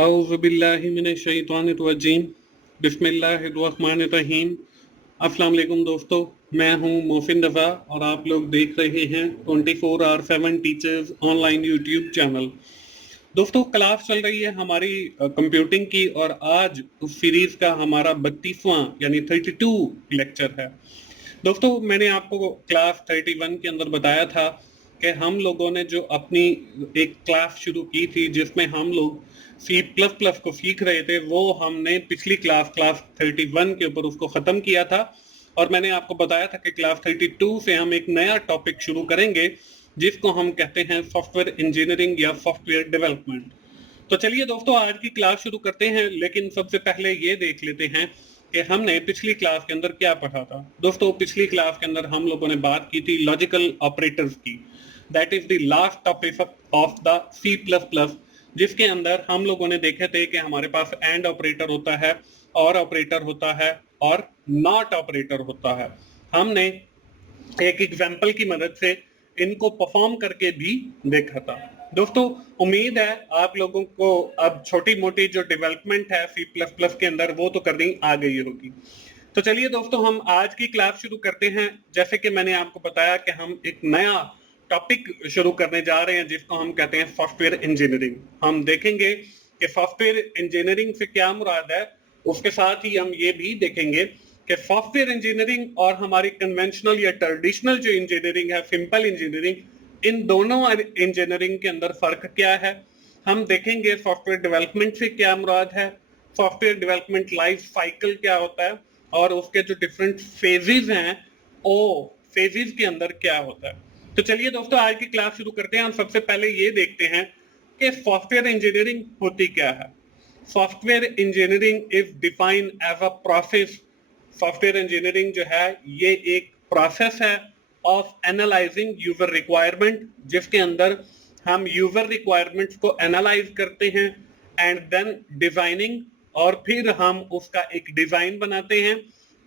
औज़ुबिल्लाहिमिनश्शैतानिर्रजीम बिस्मिल्लाहिर्रहमानिर्रहीम। अस्सलाम वालेकुम दोस्तों, मैं हूं मोहसिन रज़ा और आप लोग देख रहे हैं 24/7 टीचर्स ऑनलाइन यूट्यूब चैनल। दोस्तों, क्लास चल रही है हमारी कंप्यूटिंग की और आज उस सीरीज का हमारा 32वां यानी 32 लेक्चर है। दोस्तों, मैंने आपको क्लास 31 के अंदर बताया था कि हम लोगों ने जो अपनी एक क्लास शुरू की थी जिसमें हम लोग C++ को सीख रहे थे, वो हमने पिछली क्लास 31 के ऊपर उसको ख़त्म किया था। और मैंने आपको बताया था कि क्लास 32 से हम एक नया टॉपिक शुरू करेंगे जिसको हम कहते हैं सॉफ्टवेयर इंजीनियरिंग या सॉफ्टवेयर डेवलपमेंट। तो चलिए दोस्तों, आज की क्लास शुरू करते हैं, लेकिन सबसे पहले ये देख लेते हैं कि हमने पिछली क्लास के अंदर क्या पढ़ा था। दोस्तों, पिछली क्लास के अंदर हम लोगों ने बात की थी लॉजिकल ऑपरेटर्स की। That is the last topic of the C++, जिसके अंदर हम लोगों ने देखे थे कि हमारे पास एंड ऑपरेटर होता है, और ऑपरेटर होता है और नॉट ऑपरेटर होता है। हमने एक एग्जाम्पल की मदद से इनको परफॉर्म करके भी देखा था। दोस्तों, उम्मीद है आप लोगों को अब छोटी मोटी जो डेवलपमेंट है C++ के अंदर वो तो करनी आ गई होगी। तो चलिए दोस्तों, हम आज की क्लास शुरू करते हैं। जैसे कि मैंने आपको बताया कि हम एक नया टॉपिक शुरू करने जा रहे हैं जिसको हम कहते हैं सॉफ्टवेयर इंजीनियरिंग। हम देखेंगे कि सॉफ्टवेयर इंजीनियरिंग से क्या मुराद है, उसके साथ ही हम ये भी देखेंगे कि सॉफ्टवेयर इंजीनियरिंग और हमारी कन्वेंशनल या ट्रेडिशनल जो इंजीनियरिंग है, सिंपल इंजीनियरिंग, इन दोनों इंजीनियरिंग के अंदर फर्क क्या है। हम देखेंगे सॉफ्टवेयर डेवलपमेंट से क्या मुराद है, सॉफ्टवेयर डेवलपमेंट लाइफ साइकिल क्या होता है, और उसके जो डिफरेंट फेजेस हैं वो फेजेस के अंदर क्या होता है। तो चलिए दोस्तों, आज की क्लास शुरू करते हैं। हम सबसे पहले ये देखते हैं कि सॉफ्टवेयर इंजीनियरिंग होती क्या है। Software engineering is defined as a process. Software engineering जो है ये एक प्रोसेस है ऑफ एनालाइजिंग यूजर रिक्वायरमेंट, जिसके अंदर हम यूजर रिक्वायरमेंट्स को एनालाइज करते हैं एंड देन डिजाइनिंग, और फिर हम उसका एक डिजाइन बनाते हैं,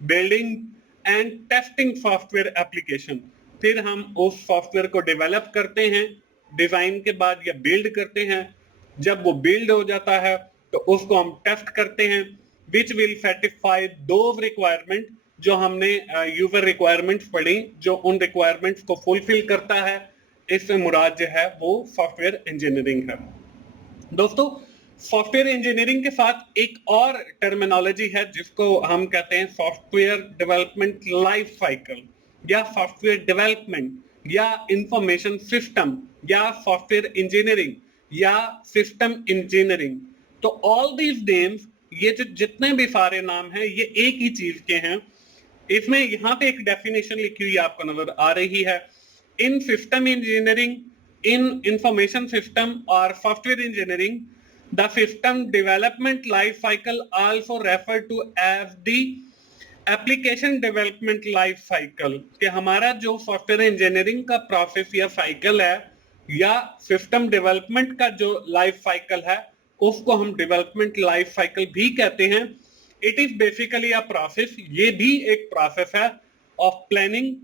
building and testing software application. फिर हम उस सॉफ्टवेयर को डेवलप करते हैं डिजाइन के बाद या बिल्ड करते हैं। जब वो बिल्ड हो जाता है तो उसको हम टेस्ट करते हैं, which will satisfy those requirement जो हमने यूजर रिक्वायरमेंट्स पढ़ी, जो उन रिक्वायरमेंट्स को फुलफिल करता है। इससे मुराद जो है वो सॉफ्टवेयर इंजीनियरिंग है। दोस्तों, सॉफ्टवेयर इंजीनियरिंग के साथ एक और टर्मिनोलॉजी है जिसको हम कहते हैं सॉफ्टवेयर डेवलपमेंट लाइफ साइकिल, या सॉफ्टवेयर डेवलपमेंट या इंफॉर्मेशन सिस्टम या सॉफ्टवेयर इंजीनियरिंग या सिस्टम इंजीनियरिंग। तो ऑल दीज नेम्स, ये जो जितने भी सारे नाम हैं, ये एक ही चीज के हैं। इसमें यहाँ पे एक डेफिनेशन लिखी हुई आपको नजर आ रही है। In system engineering, in information system or software engineering, the system development life cycle also referred to as the application development life cycle। कि हमारा जो सॉफ्टवेयर इंजीनियरिंग का प्रोसेस या साइकिल है या सिस्टम डेवलपमेंट का जो लाइफ साइकिल है, उसको हम डेवलपमेंट लाइफ साइकिल भी कहते हैं। It is basically a process, ये भी एक प्रोसेस है ऑफ प्लानिंग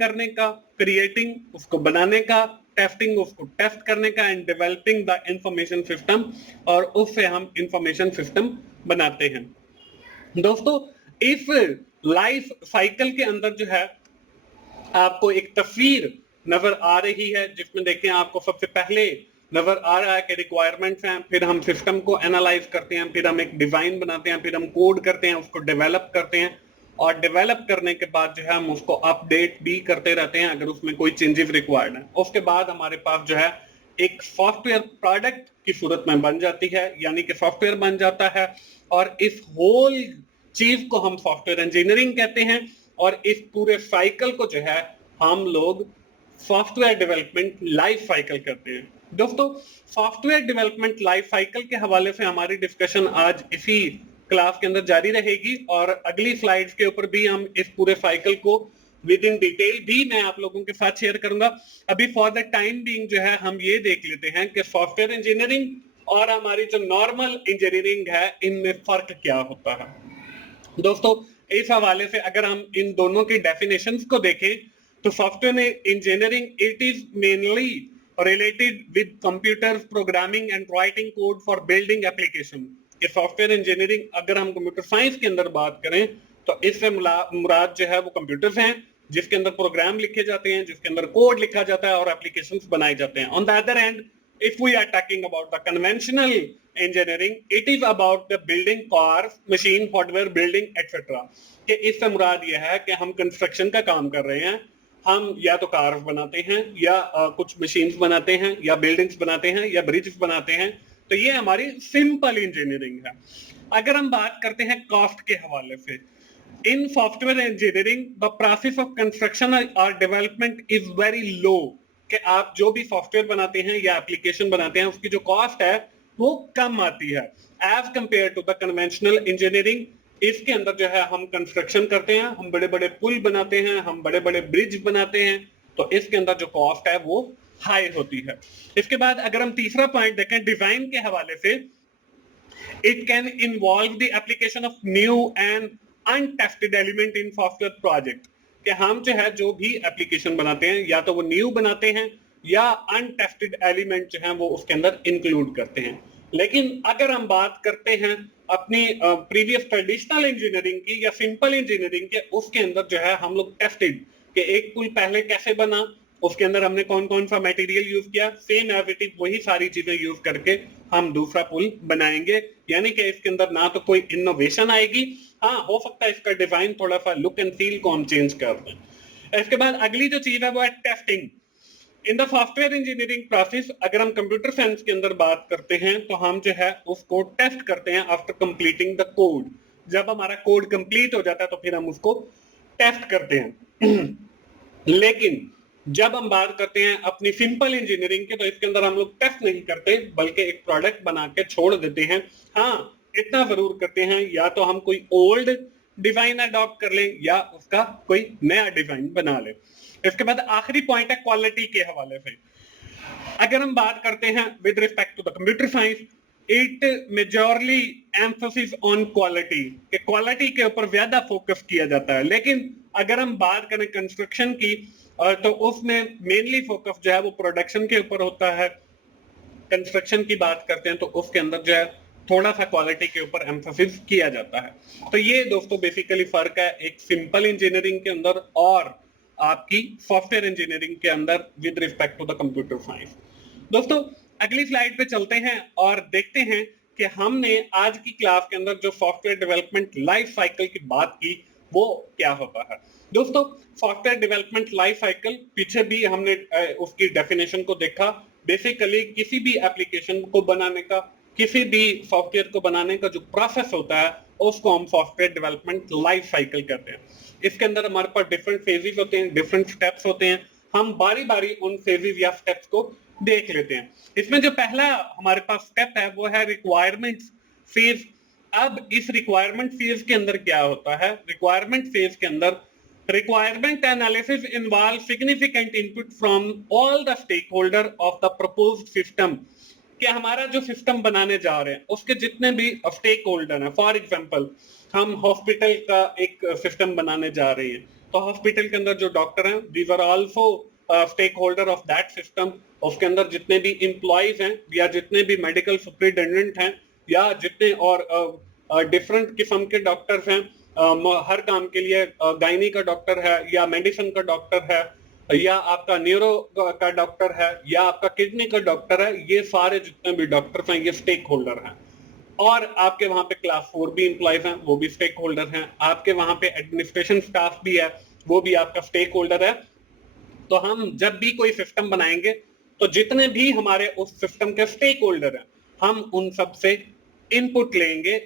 करने का, क्रिएटिंग उसको बनाने का, टेस्टिंग उसको टेस्ट करने का, and developing the information system, और उससे हम इंफॉर्मेशन सिस्टम बनाते हैं। दोस्तों, इस लाइफ साइकिल के अंदर जो है आपको एक तस्वीर नजर आ रही है, जिसमें देखें आपको सबसे पहले नजर आ रहा है कि रिक्वायरमेंट्स हैं, फिर हम सिस्टम को एनालाइज करते हैं, फिर हम एक डिजाइन बनाते हैं, फिर हम कोड करते हैं, उसको डेवलप करते हैं, और डेवलप करने के बाद जो है हम उसको अपडेट भी करते रहते हैं अगर उसमें कोई चेंजेस रिक्वायर्ड है। उसके बाद हमारे पास जो है एक सॉफ्टवेयर प्रोडक्ट की सूरत में बन जाती है, यानी कि सॉफ्टवेयर बन जाता है, और इस होल चीज को हम सॉफ्टवेयर इंजीनियरिंग कहते हैं। और इस पूरे साइकिल को जो है हम लोग सॉफ्टवेयर डेवलपमेंट लाइफ साइकिल करते हैं। दोस्तों, सॉफ्टवेयर डेवलपमेंट लाइफ साइकिल के हवाले से हमारी डिस्कशन आज इसी क्लास के अंदर जारी रहेगी, और अगली स्लाइड्स के ऊपर भी हम इस पूरे साइकिल को विद इन डिटेल भी मैं आप लोगों के साथ शेयर करूंगा। अभी फॉर द टाइम बीइंग जो है हम ये देख लेते हैं कि सॉफ्टवेयर इंजीनियरिंग और हमारी जो नॉर्मल इंजीनियरिंग है, इनमें फर्क क्या होता है। दोस्तों, इस हवाले से अगर हम इन दोनों की डेफिनेशंस को देखें तो software engineering it is mainly related with computers programming and writing code for building application। ये सॉफ्टवेयर इंजीनियरिंग अगर हम कंप्यूटर साइंस के अंदर बात करें तो इससे मुराद जो है वो कंप्यूटर्स हैं जिसके अंदर प्रोग्राम लिखे जाते हैं, जिसके अंदर कोड लिखा जाता है और एप्लीकेशंस बनाए जाते हैं। On the other hand, if we are talking about the conventional engineering, it is about the building cars, machine, hardware, building etc। कि इससे मुराद यह है कि हम कंस्ट्रक्शन का काम कर रहे हैं, हम या तो कार्स बनाते हैं या कुछ मशीन्स बनाते हैं या बिल्डिंग्स बनाते हैं या ब्रिजेस बनाते हैं। तो ये हमारी सिंपल इंजीनियरिंग है। अगर हम बात करते हैं कॉस्ट के हवाले से, in software engineering the process of construction और डेवलपमेंट इज वेरी लो। कि आप जो भी सॉफ्टवेयर बनाते हैं या एप्लीकेशन बनाते हैं उसकी जो कॉस्ट है वो कम आती है as compare to the conventional engineering. इसके अंदर जो है हम कंस्ट्रक्शन करते हैं, हम बड़े बड़े पुल बनाते हैं, हम बड़े बड़े ब्रिज बनाते हैं, तो इसके अंदर जो कॉस्ट है वो हाई होती है। इसके बाद अगर हम तीसरा पॉइंट देखें डिजाइन के हवाले से, it can involve the application of new and untested element in software project. कि हम जो है जो भी एप्लीकेशन बनाते हैं या तो वो न्यू बनाते हैं या अनटेस्टेड एलिमेंट जो है वो उसके अंदर इंक्लूड करते हैं। लेकिन अगर हम बात करते हैं अपनी प्रीवियस ट्रेडिशनल इंजीनियरिंग की या सिंपल इंजीनियरिंग के, उसके अंदर जो है हम लोग टेस्टेड कि एक पुल पहले कैसे बना, उसके अंदर हमने कौन कौन सा मटेरियल यूज किया, सेम एज इट इज वही सारी चीजें यूज करके हम दूसरा पुल बनाएंगे। यानी कि इसके अंदर ना तो कोई इनोवेशन आएगी, हाँ हो सकता है इसका डिजाइन थोड़ा सा लुक एंड फील को हम चेंज कर दें। इसके बाद अगली जो चीज है वो है testing in the software engineering process. अगर हम कंप्यूटर साइंस के अंदर बात करते हैं तो हम जो है उसको टेस्ट करते हैं आफ्टर कंप्लीटिंग द कोड। जब हमारा कोड कंप्लीट हो जाता है तो फिर हम उसको टेस्ट करते हैं। लेकिन जब हम बात करते हैं अपनी सिंपल इंजीनियरिंग के, तो इसके अंदर हम लोग टेस्ट नहीं करते बल्कि एक प्रोडक्ट बना के छोड़ देते हैं। हाँ इतना जरूर करते हैं या तो हम कोई ओल्ड डिजाइन अडॉप्ट कर लें या उसका कोई नया डिजाइन बना लें। इसके बाद आखिरी पॉइंट है क्वालिटी के हवाले से। अगर हम बात करते हैं with respect to the computer science, it majorly emphasis on quality. Quality के ऊपर ज्यादा फोकस किया जाता है। लेकिन अगर हम बात करें कंस्ट्रक्शन की तो उसमें मेनली फोकस जो है वो प्रोडक्शन के ऊपर होता है। कंस्ट्रक्शन की बात करते हैं तो उसके अंदर जो है थोड़ा सा क्वालिटी के ऊपर एम्फोसिस किया जाता है। तो ये दोस्तों बेसिकली फर्क है एक सिंपल इंजीनियरिंग के अंदर और आपकी सॉफ्टवेयर इंजीनियरिंग के अंदर with respect to the computer science. दोस्तों अगली स्लाइड पे चलते हैं और देखते हैं कि हमने आज की क्लास के अंदर जो सॉफ्टवेयर डेवलपमेंट लाइफ साइकिल की बात की वो क्या होता है। दोस्तों सॉफ्टवेयर डेवलपमेंट लाइफ साइकिल पीछे भी हमने उसकी डेफिनेशन को देखा। बेसिकली किसी भी एप्लीकेशन को बनाने का, किसी भी सॉफ्टवेयर को बनाने का जो प्रोसेस होता है उसको हम सॉफ्टवेयर डेवलपमेंट लाइफ साइकिल कहते हैं। इसके अंदर हमारे पास डिफरेंट फेजेस होते हैं, डिफरेंट स्टेप्स होते हैं। हम बारी बारी उन फेजेस या स्टेप्स को देख लेते हैं। इसमें जो पहला हमारे पास स्टेप है वो है रिक्वायरमेंट फेज। अब इस रिक्वायरमेंट फेज के अंदर क्या होता है, रिक्वायरमेंट फेज के अंदर requirement analysis involve significant input from all the stakeholder of the proposed system. कि हमारा जो सिस्टम बनाने जा रहे हैं उसके जितने भी स्टेक होल्डर हैं, फॉर एग्जांपल हम हॉस्पिटल का एक सिस्टम बनाने जा रहे हैं तो हॉस्पिटल के अंदर जो डॉक्टर हैं these are also stakeholder of that system. उसके अंदर जितने भी एम्प्लॉइज हैं या जितने भी मेडिकल सुपरिटेंडेंट हैं या जितने और डिफरेंट किस्म के डॉक्टर्स हैं, हर काम के लिए गायनी का डॉक्टर है या मेडिसिन का डॉक्टर है या आपका न्यूरो का डॉक्टर है या आपका किडनी का डॉक्टर है, ये सारे जितने भी डॉक्टर्स हैं ये स्टेक होल्डर हैं। और आपके वहां पे क्लास 4 भी एम्प्लॉइज हैं, वो भी स्टेक होल्डर हैं। आपके वहां पे एडमिनिस्ट्रेशन स्टाफ भी है, वो भी आपका स्टेक होल्डर है। तो हम जब भी कोई सिस्टम बनाएंगे तो जितने भी हमारे उस सिस्टम के स्टेक होल्डर हैं हम उन सब से इनपुट लेंगे,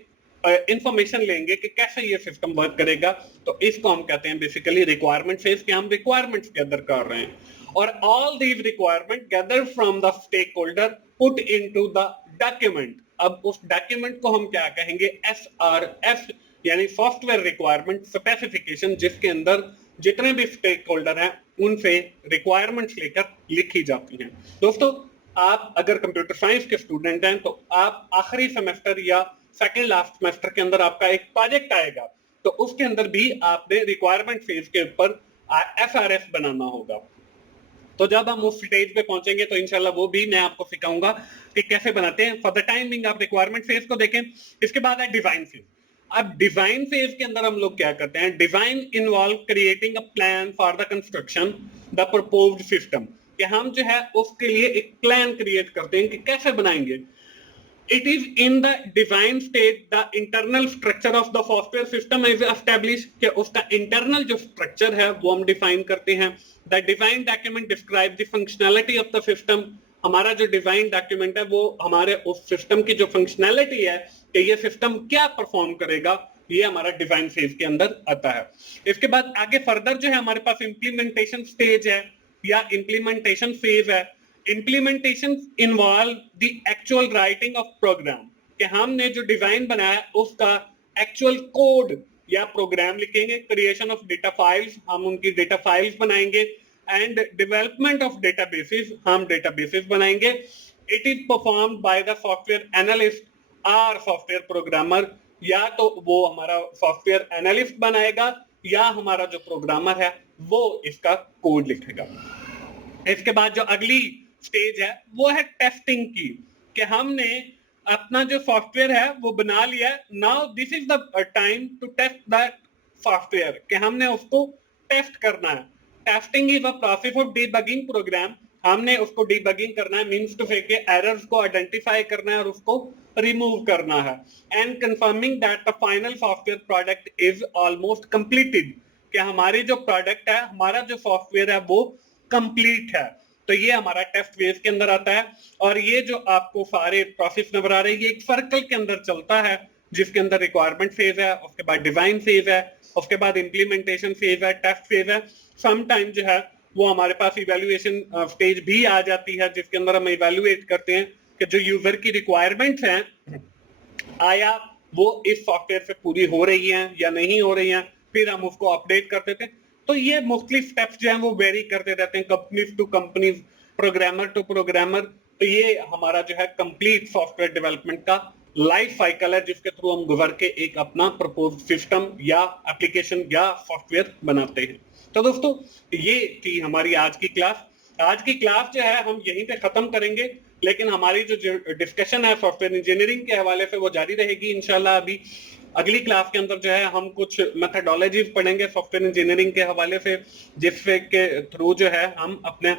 इंफॉर्मेशन लेंगे कि कैसे ये सिस्टम वर्क करेगा। तो इसको हम कहते हैं बेसिकली रिक्वायरमेंट फेज के हम रिक्वायरमेंट्स गैदर कर रहे हैं। और all these requirement gather from the stakeholder put into the document. अब उस डॉक्यूमेंट को हम क्या कहेंगे, SRS यानी सॉफ्टवेयर रिक्वायरमेंट स्पेसिफिकेशन, जिसके अंदर जितने भी स्टेक होल्डर हैं उनसे रिक्वायरमेंट्स लेकर लिखी जाती हैं। दोस्तों आप अगर कंप्यूटर साइंस के स्टूडेंट हैं तो आप आखिरी सेमेस्टर या सेकेंड लास्ट सेमेस्टर के अंदर आपका एक प्रोजेक्ट आएगा तो उसके अंदर भी आपने रिक्वायरमेंट फेज के ऊपर SRS बनाना होगा। तो जब हम उस स्टेज पे पहुंचेंगे तो इंशाल्लाह वो भी मैं आपको सिखाऊंगा कि कैसे बनाते हैं। फॉर द टाइम बिंग आप रिक्वायरमेंट फेज को देखें। इसके बाद है डिजाइन फेज। अब डिजाइन फेज के अंदर हम लोग क्या करते हैं, design involve creating a plan for the construction the proposed system, कि हम जो है उसके लिए एक प्लान क्रिएट करते हैं कि कैसे बनाएंगे। It is in the design stage the internal structure of the software system is established, कि उसका internal जो structure है वो हम define करते हैं। The design document describes the functionality of the system, हमारा जो डिजाइन डॉक्यूमेंट है वो हमारे उस सिस्टम की जो फंक्शनैलिटी है कि ये सिस्टम क्या परफॉर्म करेगा, ये हमारा डिजाइन फेज के अंदर आता है। इसके बाद आगे फर्दर जो है हमारे पास इम्प्लीमेंटेशन स्टेज है या इम्प्लीमेंटेशन फेज है। Implementation involve the actual writing of program, कि हमने जो डिजाइन बनाया उसका एक्चुअल कोड या प्रोग्राम लिखेंगे। क्रिएशन ऑफ डेटा फाइल्स, हम उनकी डेटा फाइल्स बनाएंगे। एंड डेवलपमेंट ऑफ डेटाबेसेस, हम डेटाबेसेस बनाएंगे। It is performed by the software analyst और सॉफ्टवेयर प्रोग्रामर, या तो वो हमारा सॉफ्टवेयर एनालिस्ट बनाएगा या हमारा जो प्रोग्रामर है वो इसका कोड लिखेगा। इसके बाद जो अगली स्टेज है वो है टेस्टिंग की, कि हमने अपना जो सॉफ्टवेयर है वो बना लिया। Now this is the time to test that software, कि हमने उसको टेस्ट करना है। Testing is a process of debugging program, हमने उसको डीबगिंग करना है, मींस टू से के एरर्स को आइडेंटिफाई करना है और उसको रिमूव करना है। And conforming that the final software product is almost completed, कि हमारी जो प्रोडक्ट है, हमारा जो सॉफ्टवेयर है वो कंप्लीट है। तो ये हमारा टेस्ट फेज के अंदर आता है। और ये जो आपको सारे प्रोसेस नजर आ रहे हैं ये एक सर्कल के अंदर चलता है, जिसके अंदर रिक्वायरमेंट फेज है, उसके बाद डिजाइन फेज है, उसके बाद इंप्लीमेंटेशन फेज है, टेस्ट फेज है। सम टाइम जो है वो हमारे पास इवैल्यूएशन स्टेज भी आ जाती है, जिसके अंदर हम इवैल्यूएट करते हैं कि जो यूजर की रिक्वायरमेंट्स हैं आया वो इस सॉफ्टवेयर से पूरी हो रही हैं या नहीं हो रही हैं, फिर हम उसको अपडेट करते थे। तो ये मुख्तलिफ स्टेप्स जो हैं वो वेरी करते रहते हैं, companies to companies, programmer to programmer. तो ये हमारा जो है कंप्लीट सॉफ्टवेयर डेवलपमेंट का लाइफ साइकिल है, जिसके थ्रू हम गुजर के एक अपना प्रपोज सिस्टम या एप्लीकेशन या सॉफ्टवेयर बनाते हैं। तो दोस्तों ये थी हमारी आज की क्लास। आज की क्लास जो है हम यहीं पे खत्म करेंगे, लेकिन हमारी जो डिस्कशन है सॉफ्टवेयर इंजीनियरिंग के हवाले से वो जारी रहेगी इंशाल्लाह। अभी अगली क्लास के अंदर जो है हम कुछ मेथडोलॉजीज पढ़ेंगे सॉफ्टवेयर इंजीनियरिंग के हवाले से, जिससे के थ्रू जो है हम अपने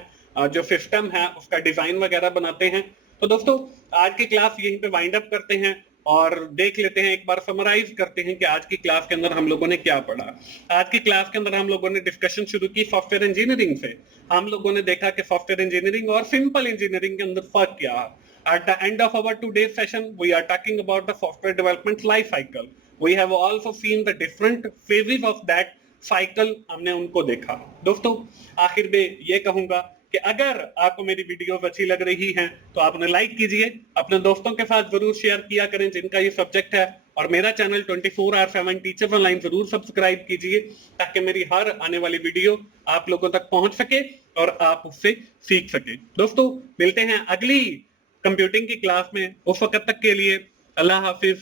जो सिस्टम है उसका डिजाइन वगैरह बनाते हैं। तो दोस्तों आज की क्लास यहीं पे वाइंड अप करते हैं और देख लेते हैं, एक बार समराइज करते हैं कि आज की क्लास के अंदर हम लोगों ने क्या पढ़ा। आज की क्लास के अंदर हम लोगों ने डिस्कशन शुरू की सॉफ्टवेयर इंजीनियरिंग से। हम लोगों ने देखा कि सॉफ्टवेयर इंजीनियरिंग और सिंपल इंजीनियरिंग के अंदर फर्क क्या है। At the end of our today's session, we are talking about the software development life cycle. We have also seen the different phases of that cycle, हमने उनको देखा। दोस्तों आखिर में ये कहूंगा कि अगर आपको मेरी वीडियो अच्छी लग रही हैं तो आप उन्हें लाइक कीजिए, अपने दोस्तों के साथ जरूर शेयर किया करें जिनका ये सब्जेक्ट है, और मेरा चैनल 24/7 टीचर्स ऑनलाइन जरूर सब्सक्राइब कीजिए, ताकि मेरी हर आने वाली वीडियो आप लोगों तक पहुंच सके और आप उससे सीख सके। दोस्तों मिलते हैं अगली कंप्यूटिंग की क्लास में, उस वक्त तक के लिए अल्लाह हाफिज।